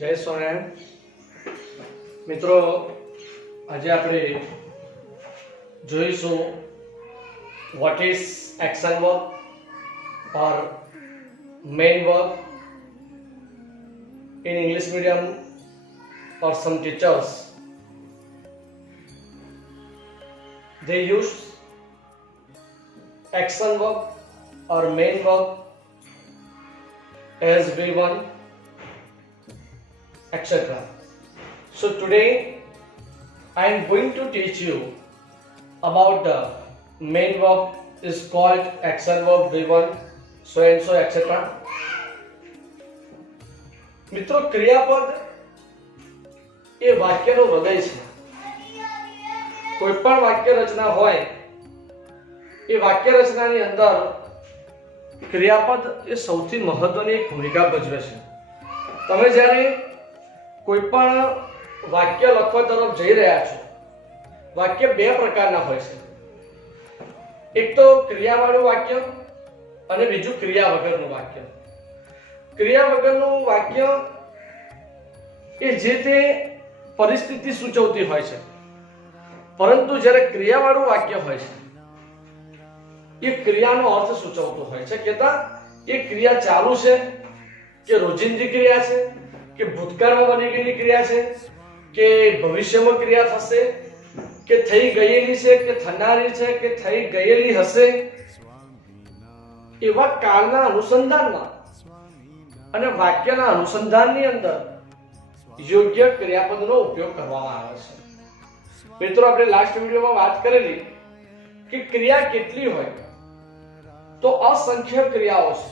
જય સ્વામિનારાયણ મિત્રો, આજે આપણે જોઈશું what is action verb or main verb in English medium or some teachers they use action verb or main verb as V1 etc. So today I am going to teach you about the main verb is called action verb V1 so and so etc. મિત્રો, ક્રિયાપદ એ વાક્યનો હૃદય છે. કોઈ પણ વાક્ય રચના હોય એ વાક્ય રચનાની અંદર ક્રિયાપદ એ સૌથી મહત્વની એક ભૂમિકા ભજવે છે. તમે જ્યારે કોઈ પણ વાક્ય લખવા તરફ જઈ રહ્યા છો, વાક્ય બે પ્રકારના હોય છે. એક તો ક્રિયાવાળું વાક્ય અને બીજું ક્રિયા વગરનું વાક્ય. ક્રિયા વગરનું વાક્ય એ જે તે પરિસ્થિતિ સૂચવતી હોય છે, પરંતુ જ્યારે ક્રિયાવાળું વાક્ય હોય છે એ ક્રિયાનો અર્થ સૂચવતું હોય છે. કહેતા એ ક્રિયા ચાલુ છે કે રોજિંદી ક્રિયા છે કે ભૂતકાળમાં બની ગયેલી ક્રિયા છે કે ભવિષ્યમાં ક્રિયા થશે કે થઈ ગયેલી છે કે થનારી છે કે થઈ ગયેલી હશે, એવા કાળના અનુસંધાનમાં અને વાક્યના અનુસંધાનની અંદર યોગ્ય ક્રિયાપદનો ઉપયોગ કરવામાં આવે છે. મિત્રો, આપણે લાસ્ટ વિડીયોમાં વાત કરેલી કે ક્રિયા કેટલી હોય તો અસંખ્ય ક્રિયાઓ છે.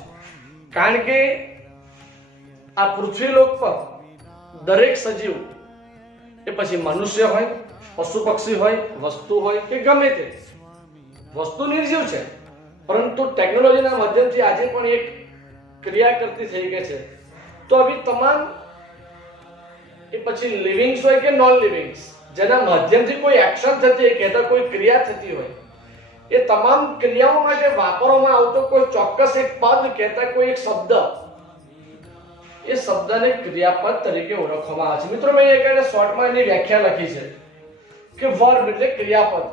કારણ કે આ પૃથ્વીલોક પર દરેક સજીવ એ પછી મનુષ્ય હોય, પશુ પક્ષી હોય, વસ્તુ હોય કે ગમે તે વસ્તુ નિર્જીવ છે, પરંતુ ટેકનોલોજીના માધ્યમથી આજે પણ એક ક્રિયા કરતી થઈ ગઈ છે. તો આવી તમામ એ પછી લિવિંગ્સ હોય કે નોન લિવિંગ્સ જેના માધ્યમથી કોઈ એક્શન થતી હોય, કહેતા કોઈ ક્રિયા થતી હોય, એ તમામ ક્રિયાઓ માટે વાપરવામાં આવતો કોઈ ચોક્કસ એક પદ, કહેતા કોઈ એક શબ્દ, એ શબ્દને ક્રિયાપદ તરીકે ઓળખવામાં આવે છે. મિત્રો, મેં એક શોર્ટમાં એની વ્યાખ્યા લખી છે કે વર્બ એટલે ક્રિયાપદ.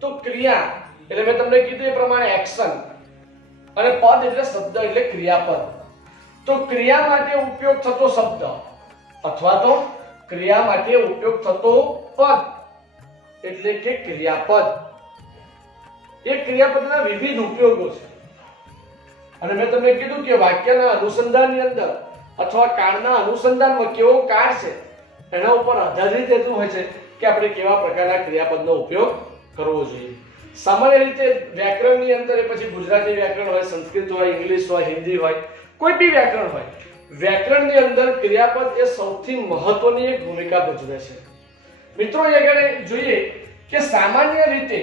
તો ક્રિયા એટલે મેં તમને કીધું એ પ્રમાણે એક્શન, અને પદ એટલે શબ્દ એટલે ક્રિયાપદ. તો ક્રિયા માટે ઉપયોગ થતો શબ્દ અથવા તો ક્રિયા માટે ઉપયોગ થતો પદ એટલે કે ક્રિયાપદ. એ ક્રિયાપદના વિવિધ ઉપયોગો છે. અને મેં તમને કીધું કે વાક્યના અનુસંધાનની અંદર અથવા કાળના અનુસંધાનમાં કેવો કાળ છે એના ઉપર આધારિત રહેતું હોય છે કે આપણે કેવા પ્રકારના ક્રિયાપદનો ઉપયોગ કરવો જોઈએ. સામાન્ય રીતે વ્યાકરણની અંદર એ પછી ગુજરાતી વ્યાકરણ હોય, સંસ્કૃત હોય, ઇંગ્લિશ હોય, હિન્દી હોય, કોઈ બી વ્યાકરણ હોય, વ્યાકરણની અંદર ક્રિયાપદ એ સૌથી મહત્વની એક ભૂમિકા ભજવે છે. મિત્રો, આગળ જોઈએ કે સામાન્ય રીતે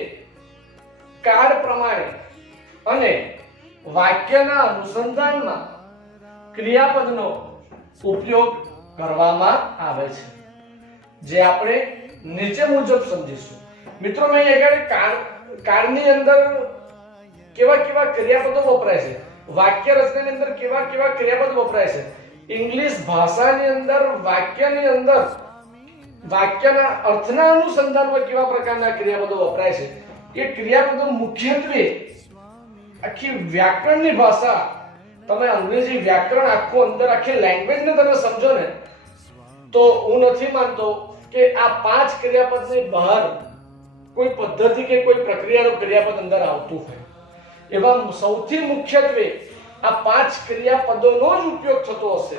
કાળ પ્રમાણે અને વાક્યના અનુસંધાનમાં ક્રિયાપદનો ઉપયોગ કરવામાં આવે છે, જે આપણે નીચે મુજબ સમજીશું. મિત્રો, મેં આગળ કાળની અંદર કેવા કેવા ક્રિયાપદો વપરાય છે, વાક્ય રચનાની અંદર કેવા કેવા ક્રિયાપદ વપરાય છે, ઇંગ્લિશ ભાષાની અંદર વાક્યની અંદર વાક્યના અર્થના અનુસંધાનમાં કેવા પ્રકારના ક્રિયાપદો વપરાય છે, એ ક્રિયાપદો મુખ્યત્વે આખી વ્યાકરણની ભાષા, તમે અંગ્રેજી વ્યાકરણ આખું અંદર આખી લેંગ્વેજને તમે સમજો ને તો હું નથી માનતો કે આ 5 ક્રિયાપદની બહાર કોઈ પદ્ધતિ કે કોઈ પ્રક્રિયાનું ક્રિયાપદ અંદર આવતું હોય. એવા સૌથી મુખ્યત્વે આ 5 ક્રિયાપદોનો જ ઉપયોગ થતો હશે,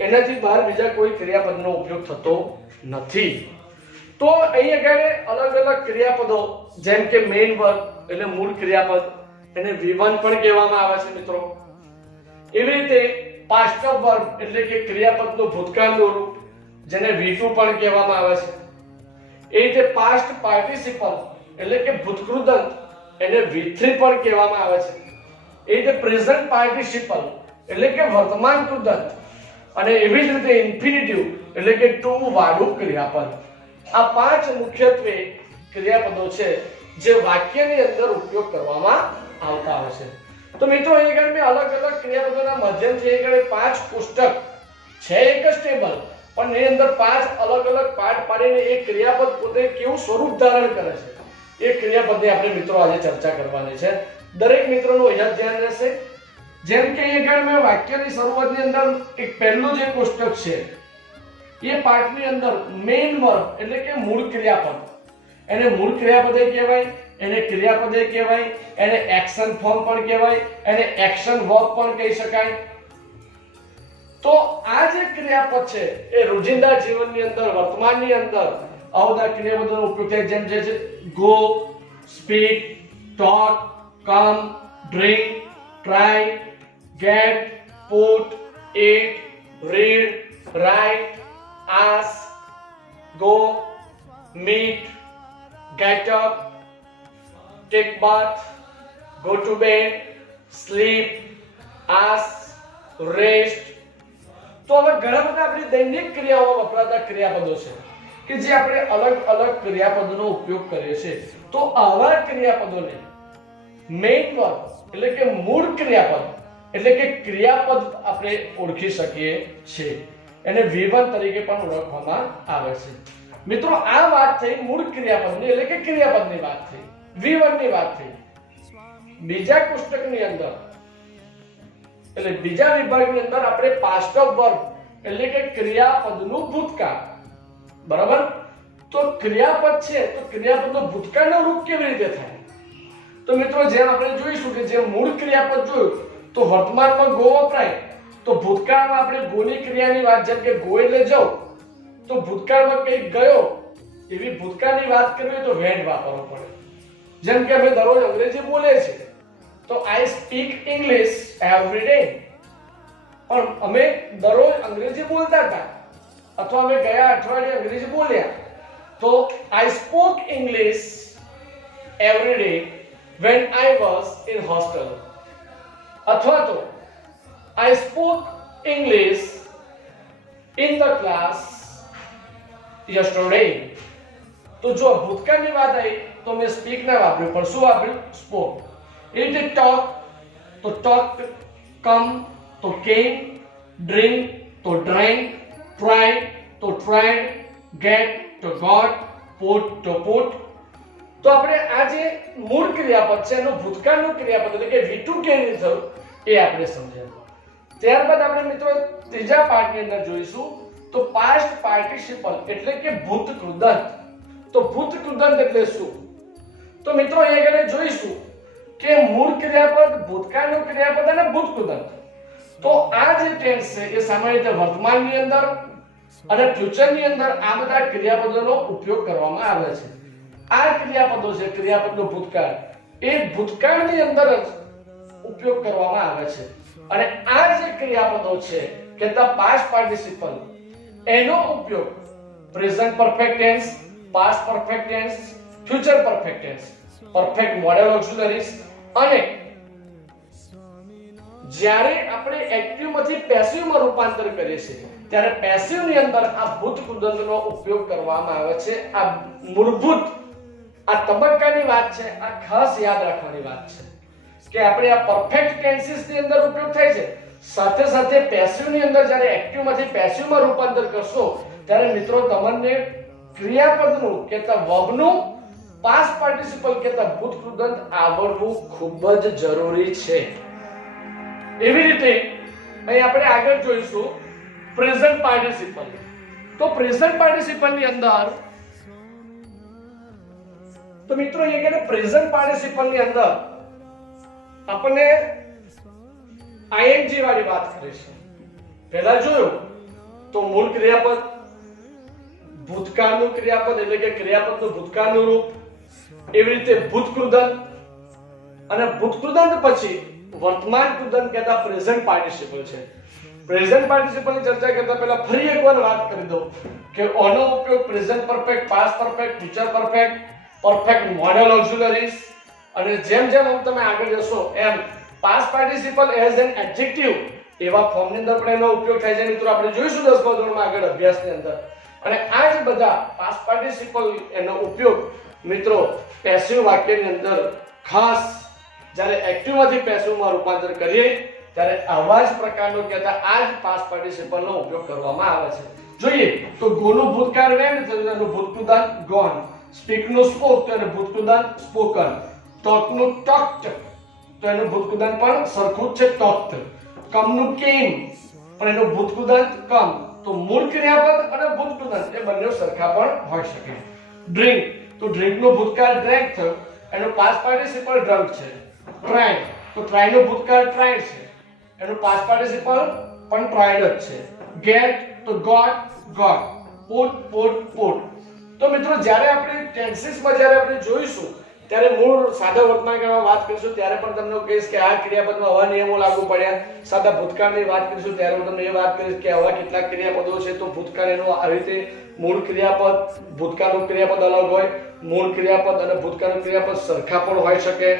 એનાથી બહાર બીજા કોઈ ક્રિયાપદનો ઉપયોગ થતો નથી. તો અહીં આગળ અલગ અલગ ક્રિયાપદો, જેમ કે મેઇન વર્બ એટલે મૂળ ક્રિયાપદ, એને V1 પણ કહેવામાં આવે છે. મિત્રો, એવી રીતે પાસ્ટ ઓફ વર્બ એટલે કે ક્રિયાપદનું ભૂતકાળનું રૂપ, જેને V2 પણ કહેવામાં આવે છે. એ રીતે પાસ્ટ પાર્ટિસિપલ એટલે કે ભૂતકૃદંત, એને V3 પણ કહેવામાં આવે છે. એ રીતે પ્રેઝન્ટ પાર્ટિસિપલ એટલે કે વર્તમાન કૃદંત, અને એવી જ રીતે ઇન્ફિનિટિવ એટલે કે ટુ વાળું ક્રિયાપદ. આ 5 મુખ્યત્વે ક્રિયાપદો છે જે વાક્યની અંદર ઉપયોગ કરવામાં આવતા હોય છે. તો મિત્રો અહીં આગળ મેં અલગ અલગ ક્રિયાપદોના માધ્યમથી અહીં આગળ 5 પુસ્તક છે એક જ ટેબલ, પણ એની અંદર 5 અલગ અલગ પાર્ટ પાડીને એક ક્રિયાપદ પોતે કેવું સ્વરૂપ ધારણ કરે છે એ ક્રિયાપદની આપણે મિત્રો આજે ચર્ચા કરવાની છે. દરેક મિત્રોનું અહીંયા ધ્યાન રહેશે. જેમ કે અહીંયા આગળ મેં વાક્યની શરૂઆતની અંદર એક પહેલું જે કોષ્ટક છે એ પાર્ટની અંદર મેઇન વર્બ એટલે કે મૂળ ક્રિયાપદ, એને મૂળ ક્રિયાપદે કહેવાય, એને ક્રિયાપદે કહેવાય, એને એક્શન ફોર્મ પણ કહેવાય, એને એક્શન વર્બ પણ કહી શકાય. તો આ જે ક્રિયાપદ છે એ રોજિંદા જીવનની અંદર વર્તમાનની અંદર આવા બધા ક્રિયાપદોનો ઉપયોગ થાય. જેમ છે go, speak, talk, come, drink, try, get, put, eat, read, write, ask, go, meet, get up, take bath, go to bed, sleep, ask, rest. તો હવે ઘણા બધા આપણી દૈનિક ક્રિયાઓમાં વપરાતા ક્રિયાપદો છે કે જે આપણે અલગ અલગ ક્રિયાપદોનો ઉપયોગ કરીએ છીએ. તો આવા ક્રિયાપદોને મેઇન વર્બ એટલે કે મૂળ ક્રિયાપદ એટલે કે ક્રિયાપદ આપણે ઓળખી શકીએ છીએ. એને V1 તરીકે પણ ઓળખવામાં આવે છે. મિત્રો આ વાત થઈ મૂળ ક્રિયાપદની એટલે કે ક્રિયાપદની વાત થઈ, V1 ની વાત થઈ. બીજા કોષ્ટકની અંદર એટલે બીજા વિભાગની અંદર આપણે પાસ્ટ ઓફ વર્બ એટલે કે ક્રિયાપદનું ભૂતકાળ, બરાબર? તો ક્રિયાપદ છે તો ક્રિયાપદનું ભૂતકાળનું રૂપ કેવી રીતે થાય? તો મિત્રો જેમ આપણે જોઈશું કે જે મૂળ ક્રિયાપદ જોયું તો વર્તમાનમાં ગો વપરાય, તો ભૂતકાળમાં આપણે ગોની ક્રિયાની વાત જેમ કે ગો એટલે જાવ, તો ભૂતકાળમાં કઈ ગયો એવી ભૂતકાળની વાત કરવી તો વેન વાપરવો પડે. જેમ કે અમે દરરોજ અંગ્રેજી બોલે છે તો આઈ સ્પીક ઇંગ્લિશ એવરી ડે, પણ અમે દરરોજ અંગ્રેજી બોલતા હતા અથવા અમે ગયા અઠવાડિયે અંગ્રેજી બોલ્યા તો I spoke English every day when I was in hostel, અથવા તો I spoke English in the class yesterday. તો જો ભૂતકાળની વાત આવી તો મેં સ્પીક ના વાપર્યું પણ શું વાપર્યું? સ્પોક. એ રીતે ટોક તો ટોક, કમ તો કેમ, ડ્રિંક તો ડ્રાઇંક, ટ્રાય તો ટ્રાઇડ, ગેટ તો ગોટ, પુટ તો પુટ. તો આપણે આ જે મૂળ ક્રિયાપદ છે એનું ભૂતકાળનું ક્રિયાપદ એટલે કે V2 કેવી રીતે થયું એ આપણે સમજ્યા. ત્યારબાદ આપણે મિત્રો ત્રીજા પાઠની અંદર જોઈશું તો પાસ્ટ પાર્ટિસિપલ એટલે કે ભૂત કૃદંત. તો ભૂત કૃદંત એટલે શું? તો મિત્રો અહીંયા આગળ જોઈશું કે મૂળ ક્રિયાપદ, ભૂતકાળનું ક્રિયાપદ અને ભૂત કૃદંત. તો આ જે ટેન્સ છે એ સામાન્ય રીતે વર્તમાનની અંદર અને ફ્યુચરની અંદર આ બધા ક્રિયાપદોનો ઉપયોગ કરવામાં આવે છે. આ ક્રિયાપદો છે ક્રિયાપદનો ભૂતકાળ, એ ભૂતકાળની અંદર જ ઉપયોગ કરવામાં આવે છે. અને આ જે ક્રિયાપદો છે કહેતા પાસ્ટ પાર્ટિસિપલ એનો ઉપયોગ present perfect tense, past perfect tense, future perfect tense, perfect modal auxiliaries અને જ્યારે આપણે એક્ટિવ માંથી પેસિવ માં રૂપાંતર કરીએ છીએ ત્યારે પેસિવ ની અંદર આ ભૂત કૃદંતનો ઉપયોગ કરવામાં આવે છે. આ મૂળભૂત આ તબક્કાની વાત છે, આ ખાસ યાદ રાખવાની વાત છે કે આપણે આ પરફેક્ટ ટેન્સીસ ની અંદર ઉપયોગ થાય છે, સાથે સાથે પેસિવ ની અંદર જ્યારે એક્ટિવ માંથી પેસિવ માં રૂપાંતર કરશો ત્યારે મિત્રો તમને ક્રિયાપદનું કહેતા વર્બનું પાસ્ટ પાર્ટિસિપલ કહેતા ભૂત કૃદંત આવડવું ખૂબ જ જરૂરી છે. એવી રીતે અહીં આપણે આગળ જોઈશું પ્રેઝન્ટ પાર્ટિસિપલ. તો પ્રેઝન્ટ પાર્ટિસિપલ ની અંદર તો મિત્રો એ કે પ્રેઝન્ટ પાર્ટિસિપલ ની અંદર આપણે આઈએનજી વાળી વાત કરીશું. પહેલા જોયું તો મૂળ ક્રિયાપદ, ભૂતકાળનું ક્રિયાપદ એટલે કે ક્રિયાપદનું ભૂતકાળનું રૂપ, એવી રીતે ભૂત કૃદંત અને ભૂત કૃદંત પછી વર્તમાન કૃદંત કહેતા પ્રેઝન્ટ પાર્ટિસિપલ છે. પ્રેઝન્ટ પાર્ટિસિપલ ની ચર્ચા કરતા પહેલા ફરી એકવાર વાત કરી દઉં કે આનો ઉપયોગ present perfect, past perfect, future perfect, perfect modal auxiliaries અને જેમ જેમ તમે આગળ જશો એમ past participle as an adjective એવા ફોર્મની અંદર પણ એનો ઉપયોગ થાય છે. મિત્રો આપણે જોઈશું 10મા ધોરણમાં આગળ અભ્યાસની અંદર. અને આ જ બધા પાસ્ટ પાર્ટિસિપલ એનો ઉપયોગ મિત્રો પેસિવ વાક્યની અંદર ખાસ જ્યારે એક્ટિવ માંથી પેસિવ માં રૂપાંતર કરીએ ત્યારે આવા જ પ્રકારનો કહેતા આ જ પાસ્ટ પાર્ટિસિપલનો ઉપયોગ કરવામાં આવે છે. જોઈએ તો ગો નું ભૂતકાળ વેન્ટ તો એનું ભૂતકૃદાંત ગોન, સ્પીક નું સ્પોક તો એનું ભૂતકૃદાંત સ્પોકન, ટોક નું ટોક્ડ તો એનું ભૂતકૃદાંત પણ સરખું જ છે ટોક્ડ, કમ નું કેમ પણ એનું ભૂતકૃદાંત કમ. તો મૂળ ક્રિયાપદ અને ભૂતકૃદાંત એ બંને સરખા પણ હોઈ શકે. ડ્રિંક તો ડ્રિંક નું ભૂતકાળ ડ્રેન્ક થયું, એનું પાસ્ટ પાર્ટિસિપલ ડ્રંક છે. ટ્રાય તો ટ્રાય નું ભૂતકાળ ટ્રાઇડ છે, એનું પાસ્ટ પાર્ટિસિપલ પણ ટ્રાઇડ જ છે. ગેટ તો got got, put put put. તો મિત્રો જ્યારે આપણે ટેન્સીસમાં જ્યારે આપણે જોઈશું ત્યારે મૂળ સાદા વર્તમાન કાળમાં વાત કરીશું ત્યારે પણ તમને કહીશ કે આ ક્રિયાપદમાં આવા નિયમો લાગુ પડ્યા. સાદા ભૂતકાળની વાત કરીશું ત્યારે હું તમને એ વાત કરીશ કે આવા કેટલાક ક્રિયાપદો છે. તો ભૂતકાળ એનું આ રીતે મૂળ ક્રિયાપદ, ભૂતકાળનું ક્રિયાપદ અલગ હોય, મૂળ ક્રિયાપદ અને ભૂતકાળનું ક્રિયાપદ સરખા પણ હોઈ શકે.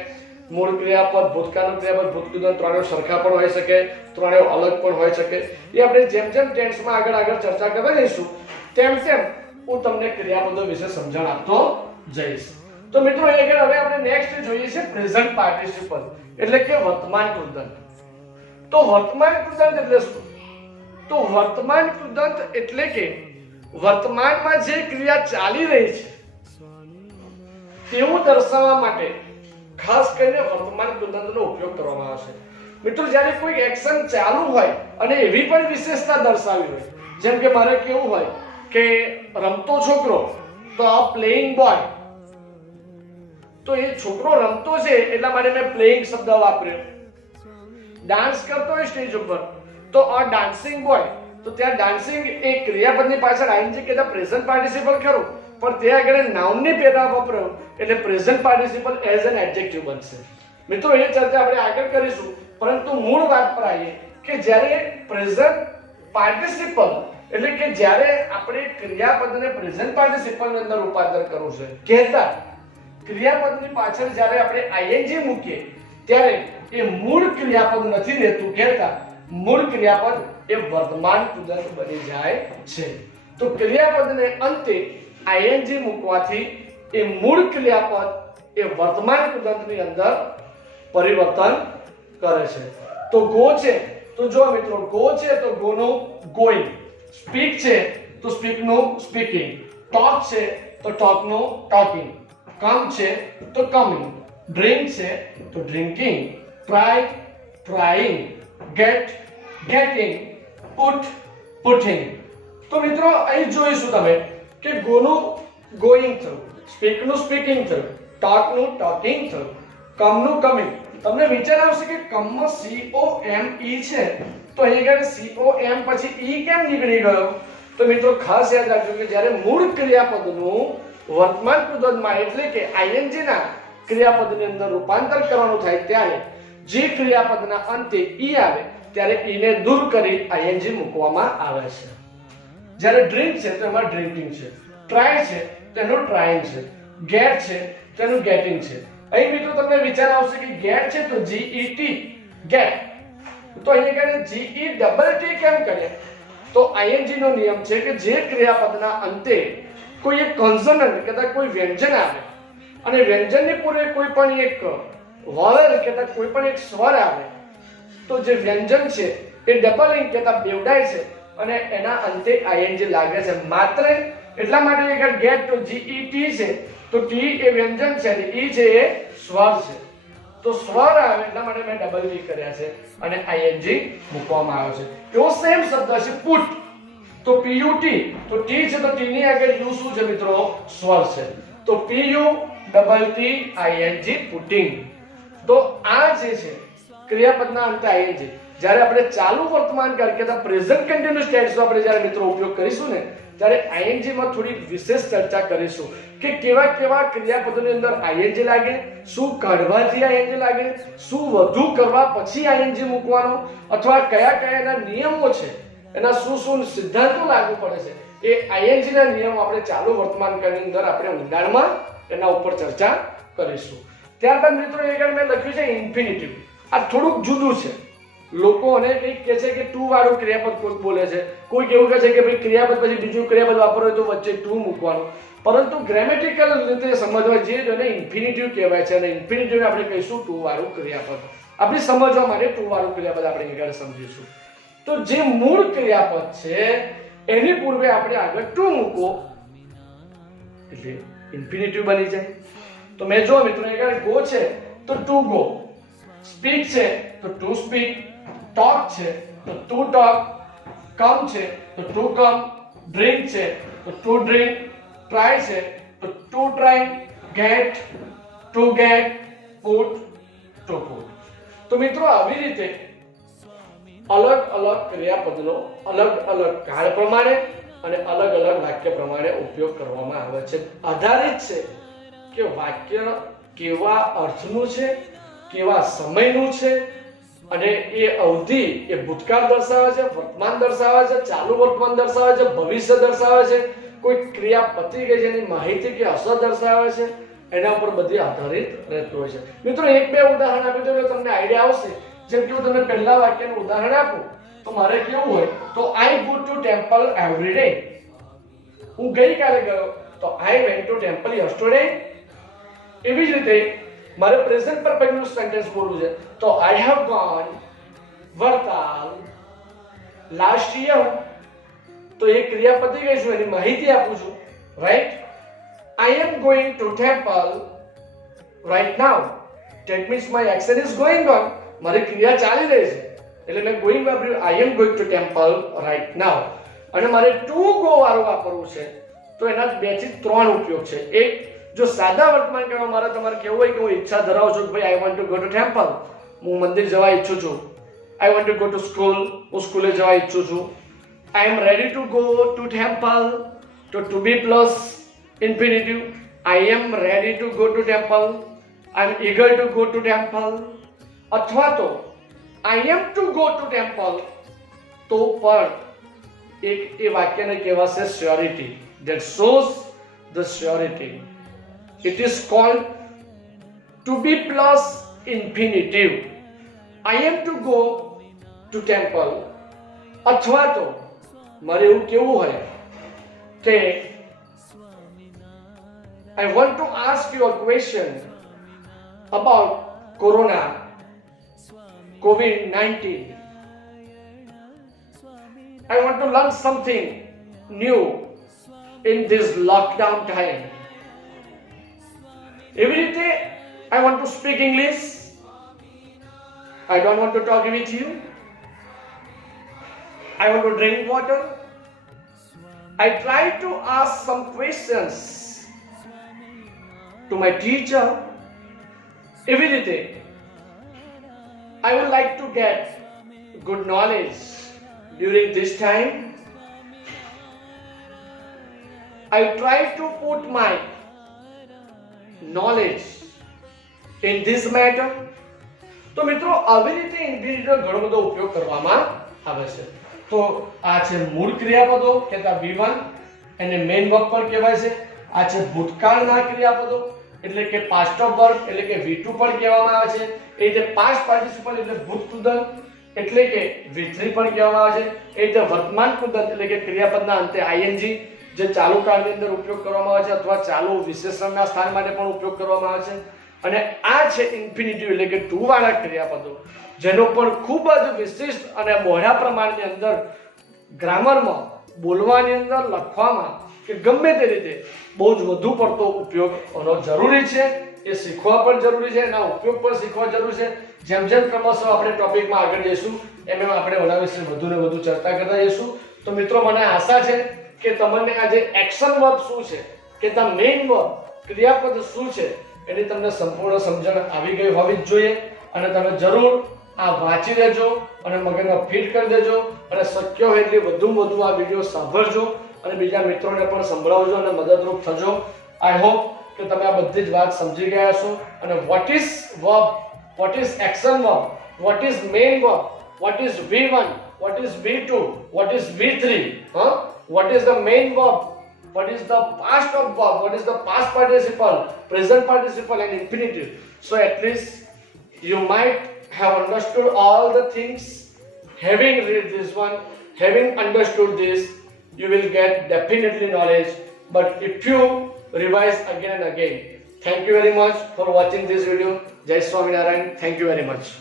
મૂળ ક્રિયાપદ, ભૂતકાળનું ક્રિયાપદ, ભૂતકૃદાંત ત્રણેય સરખા પણ હોઈ શકે, ત્રણેય અલગ પણ હોઈ શકે. એ આપણે જેમ જેમ ટેન્સમાં આગળ ચર્ચા કરતા જઈશું તેમ હું તમને ક્રિયાપદો વિશે સમજણ આપતો જઈશ. તો મિત્રો હવે આપણે નેક્સ્ટ જોઈએ છે પ્રેઝન્ટ પાર્ટિસિપલ એટલે કે વર્તમાન કૃદંત. તો વર્તમાન કૃદંત એટલે શું? તો વર્તમાન કૃદંત એટલે કે વર્તમાનમાં જે ક્રિયા ચાલી રહી છે તેવું દર્શાવવા માટે ખાસ કરીને વર્તમાન કૃદંતનો ઉપયોગ કરવામાં આવે છે. મિત્રો જ્યારે કોઈ એક્શન ચાલુ હોય અને એવી પણ વિશેષતા દર્શાવી હોય, જેમ કે મારે કેવું હોય કે રમતો છોકરો તો આ પ્લેઇંગ બોય, તો એ છોકરો રમતો છે એટલા માટે મેં પ્લેઇંગ શબ્દ વાપર્યો. ડાન્સ કરતો હોય સ્ટેજ ઉપર તો આ ડાન્સિંગ બોય, તો ત્યાં ડાન્સિંગ એ ક્રિયાપદની પાછળ આઈએનજી કહેતા પ્રેઝન્ટ પાર્ટિસિપલ ખરું, પણ તે આગળ નાઉનની પેટા વપરાયું એટલે present participle as an adjective બનશે. મિત્રો એ ચર્ચા આપણે આગળ કરીશું, પરંતુ મૂળ વાત પર આવીએ કે જ્યારે પ્રેઝન્ટ પાર્ટિસિપલ એટલે કે જ્યારે આપણે ક્રિયાપદને પ્રેઝન્ટ પાર્ટિસિપલની અંદર રૂપાંતર કરવું છે, કહેતા ક્રિયાપદની પાછળ જ્યારે આપણે આઈએનજી મૂકીએ ત્યારે એ મૂળ ક્રિયાપદ નથી રહેતું, કહેતા મૂળ ક્રિયાપદ એ વર્તમાન કૃદંત બની જાય છે. તો ક્રિયાપદને અંતે આઈએનજી મૂકવાથી એ મૂળ ક્રિયાપદ એ વર્તમાન કૃદંતની અંદર પરિવર્તન કરે છે. તો ગો છે તો જો મિત્રો ગો છે તો ગો નું ગોઈંગ, સ્પીક છે તો સ્પીક નું સ્પીકિંગ, ટોક છે તો ટોક નું ટોકિંગ, કમ છે તો કમિંગ, ડ્રિંક છે તો drinking, try trying, get getting, put putting. તો મિત્રો અહીં જોઈશું તમે કે ગો નું ગોઈંગ થયું, સ્પીક નું સ્પીકિંગ થયું, ટોક નું ટોકિંગ થયું, કમ નું કમિંગ. તમને વિચાર આવશે કે કમમાં COME છે તો અહીં આગળ COM પછી E કેમ નીકળી ગયો? તો મિત્રો ખાસ યાદ રાખજો કે જ્યારે મૂળ ક્રિયાપદનું વર્તમાન કૃદંતમાં એટલે કે આઈએનજી ના ક્રિયાપદની અંદર રૂપાંતર કરવાનું થાય ત્યારે જે ક્રિયાપદના અંતે E આવે ત્યારે E ને દૂર કરી આઈએનજી મૂકવામાં આવે છે. જ્યારે ડ્રિંક છે તો એમાં ડ્રિંકિંગ છે, ટ્રાય છે તેનું ટ્રાઇંગ છે, ગેટ છે તેનું ગેટિંગ છે. અહીં મિત્રો તમને વિચાર આવશે કે ગેટ છે તો GET ગેટ, તો અહીંયા GETT કેમ કરીએ? તો આઈએનજી નો નિયમ છે કે જે ક્રિયાપદના અંતે કોઈ એક કોન્સોનન્ટ કહેતા કોઈ વ્યંજન આવે અને વ્યંજનની પૂરે કોઈ પણ એક વોવેલ કહેતા કોઈ પણ એક સ્વર આવે તો જે વ્યંજન છે એ ડબલિંગ કહેતા બેવડાય છે અને એના અંતે આઈએનજી લાગે છે. માત્ર એટલા માટે કે ગેટ તો GET છે તો T એ વ્યંજન છે અને E છે એ સ્વર છે, તો સ્વર આવે એટલા માટે મેં ડબલ વી કર્યા છે અને આઈએનજી મૂકવામાં આવ્યો છે. એવો સેમ શબ્દ છે પુટ, તો PUT, તો T છે તો T ની આગળ U શું છે મિત્રો? સ્વર છે, તો PUTT ING પુટિંગ. તો આ જે છે ક્રિયાપદના અંતે આઈએનજી. જ્યારે આપણે ચાલુ વર્તમાન કાળ કે પ્રેઝન્ટ કન્ટિન્યુઅસ ટેન્સનો આપણે જ્યારે મિત્રો ઉપયોગ કરીશું ને ત્યારે આઈએનજી માં થોડી વિશેષ ચર્ચા કરીશું કે કેવા કેવા ક્રિયાપદોની અંદર આઈએનજી લાગે, શું કાઢવાથી આઈએનજી લાગે, શું વધુ કરવા પછી આઈએનજી મૂકવાનો, અથવા કયા કયા એના નિયમો છે, એના શું સિદ્ધાંતો લાગુ પડે છે. એ આઈએનજી ના નિયમો આપણે ચાલુ વર્તમાન કાળની અંદર આપણે ઊંડાણમાં એના ઉપર ચર્ચા કરીશું. ત્યારબાદ મિત્રો આગળ મેં લખ્યું છે ઇન્ફિનિટિવ. આ થોડુંક જુદું છે. લોકો અને કંઈક કહે છે કે ટુ વાળું ક્રિયાપદ કોઈ બોલે છે, કોઈ એવું કહે છે કે ભાઈ ક્રિયાપદ પછી બીજું ક્રિયાપદ વાપરવું તો વચ્ચે ટુ મૂકવાનું, પરંતુ ગ્રામેટિકલ રીતે સમજવા જઈએ તો એને ઇન્ફિનિટિવ કહેવાય છે અને ઇન્ફિનિટિવ આપણે કહીશું ટુ વાળું ક્રિયાપદ. આપણે સમજવા માટે ટુ વાળું ક્રિયાપદ આપણે આગળ સમજીશું. તો જે મૂળ ક્રિયાપદ છે એની પૂર્વે આપણે આગળ ટુ મૂકો એટલે ઇન્ફિનિટિવ બની જાય. તો મેં જો મિત્રો આગળ ગો છે તો ટુ ગો, સ્પીક છે તો ટુ સ્પીક, ટોક છે તો ટુ ટોક, કમ છે તો ટુ કમ, ડ્રિંક છે તો ટુ ડ્રિંક, ટ્રાય છે તો to try, get to get, put to put. તો મિત્રો આવી રીતે અલગ અલગ ક્રિયાપદનો અલગ અલગ કાળ પ્રમાણે અને અલગ અલગ વાક્ય પ્રમાણે ઉપયોગ કરવામાં આવે છે. આધારિત છે કે વાક્ય કેવા અર્થનું છે, કેવા સમયનું છે, અને એ અવધિ એ ભૂતકાળ દર્શાવે છે, વર્તમાન દર્શાવે છે, ચાલુ વર્તમાન દર્શાવે છે, ભવિષ્ય દર્શાવે છે, કોઈ ક્રિયા પતી ગઈ જેની માહિતી કે અસર દર્શાવે છે, એના ઉપર બધી આધારિત રહેતું હોય છે. મિત્રો એક બે ઉદાહરણ આપી દઉં તો તમને આઈડિયા આવશે. જેમ કે હું તમને પહેલા વાક્યનું ઉદાહરણ આપું તો મારે કેવું હોય તો I go to temple every day. હું ગઈકાલે ગયો તો I went to temple yesterday. એવી જ રીતે મારે પ્રેઝન્ટ પરફેક્ટનું સેન્ટેન્સ બોલવું છે તો I have gone Vartal last year. તો એ ક્રિયા પતી ગઈ છે એની માહિતી આપું છું, right. I am going to temple right now. That means my action is going on. મારી ક્રિયા ચાલી રહી છે એટલે મેં going વાપર્યું. I am going to temple right now. અને મારે to go વાળું વાપરવું છે તો એના 2 થી 3 ઉપયોગ છે. એક, જો સાદા વર્તમાન કાળમાં મારે તમારે કહેવું હોય કે હું ઈચ્છા ધરાવું છું કે ભાઈ I want to go to temple, હું મંદિર જવા ઈચ્છું છું. I want to go to school, હું સ્કૂલે જવા ઈચ્છું છું. I am ready to go to temple. To be plus infinitive, I am ready to go to temple, I am eager to go to temple. અથવા તો I am to go to temple તો પણ એક એ વાક્યને કહેવાશે surety, that shows the surety. It is called to be plus infinitive. I am to go to temple. અથવા તો મારે એવું કેવું હોય કે I want to ask you a question about Corona, COVID-19. I want to learn something new in this lockdown time. Every day I want to speak English. I don't want to talk with you. I want to drink water. I try to ask some questions to my teacher. Every day I would like to get good knowledge during this time. I try to put my knowledge in this matter. તો મિત્રો આવી રીતે ઇન્ફિનિટીનો ઘણો બધો ઉપયોગ કરવામાં આવે છે. તો આ છે મૂળ ક્રિયાપદો કહેતા V1 એને મેઇન વર્બ પણ કહેવાય છે. આ છે ભૂતકાળના ક્રિયાપદો એટલે કે પાસ્ટ ઓફ વર્બ એટલે કે V2 પણ કહેવામાં આવે છે. એ રીતે પાસ્ટ પાર્ટિસિપલ એટલે ભૂત કૃદંત એટલે કે V3 પણ કહેવામાં આવે છે. એ રીતે વર્તમાન કૃદંત એટલે કે ક્રિયાપદના અંતે ing જે ચાલુ કાળની અંદર ઉપયોગ કરવામાં આવે છે અથવા ચાલુ વિશેષણના સ્થાન માટે પણ ઉપયોગ કરવામાં આવે છે. અને આ છે ઇન્ફિનિટિવ એટલે કે ટુ વાળા ક્રિયાપદો જેનો પણ ખૂબ જ વિશિષ્ટ અને બહોળા પ્રમાણની અંદર ગ્રામરમાં બોલવાની અંદર લખવામાં કે ગમે તે રીતે બહુ જ વધુ પડતો ઉપયોગ કરવો જરૂરી છે. એ શીખવા પણ જરૂરી છે, એના ઉપયોગ પણ શીખવા જરૂરી છે. જેમ જેમ ક્રમશઃ આપણે ટોપિકમાં આગળ જઈશું એમ એમ આપણે ઓના વિશે વધુ ને વધુ ચર્ચા કરતા જઈશું. તો મિત્રો મને આશા છે કે તમને આ જે એક્શન વર્બ શું છે કે ધ મેઇન વર્બ ક્રિયાપદ શું છે એની તમને સંપૂર્ણ સમજણ આવી ગઈ હોવી જ જોઈએ. અને તમે જરૂર આ વાંચી લેજો અને મગજમાં ફિટ કરી દેજો અને શક્ય હોય એટલી વધુમાં વધુ આ વિડીયો સાંભળજો અને બીજા મિત્રોને પણ સંભળાવજો અને મદદરૂપ થજો. આઈ હોપ કે તમે આ બધી જ વાત સમજી ગયા છો. અને what is verb, what is action verb, what is main verb, what is V1, what is V2, what is V3, what is the main verb, what is the past of verb, what is the past participle, present participle and infinitive. So at least you might have understood all the things. Having read this one, having understood this, you will get definitely knowledge. But if you revise again and again. Thank you very much for watching this video. Jai Swaminarayan. Thank you very much.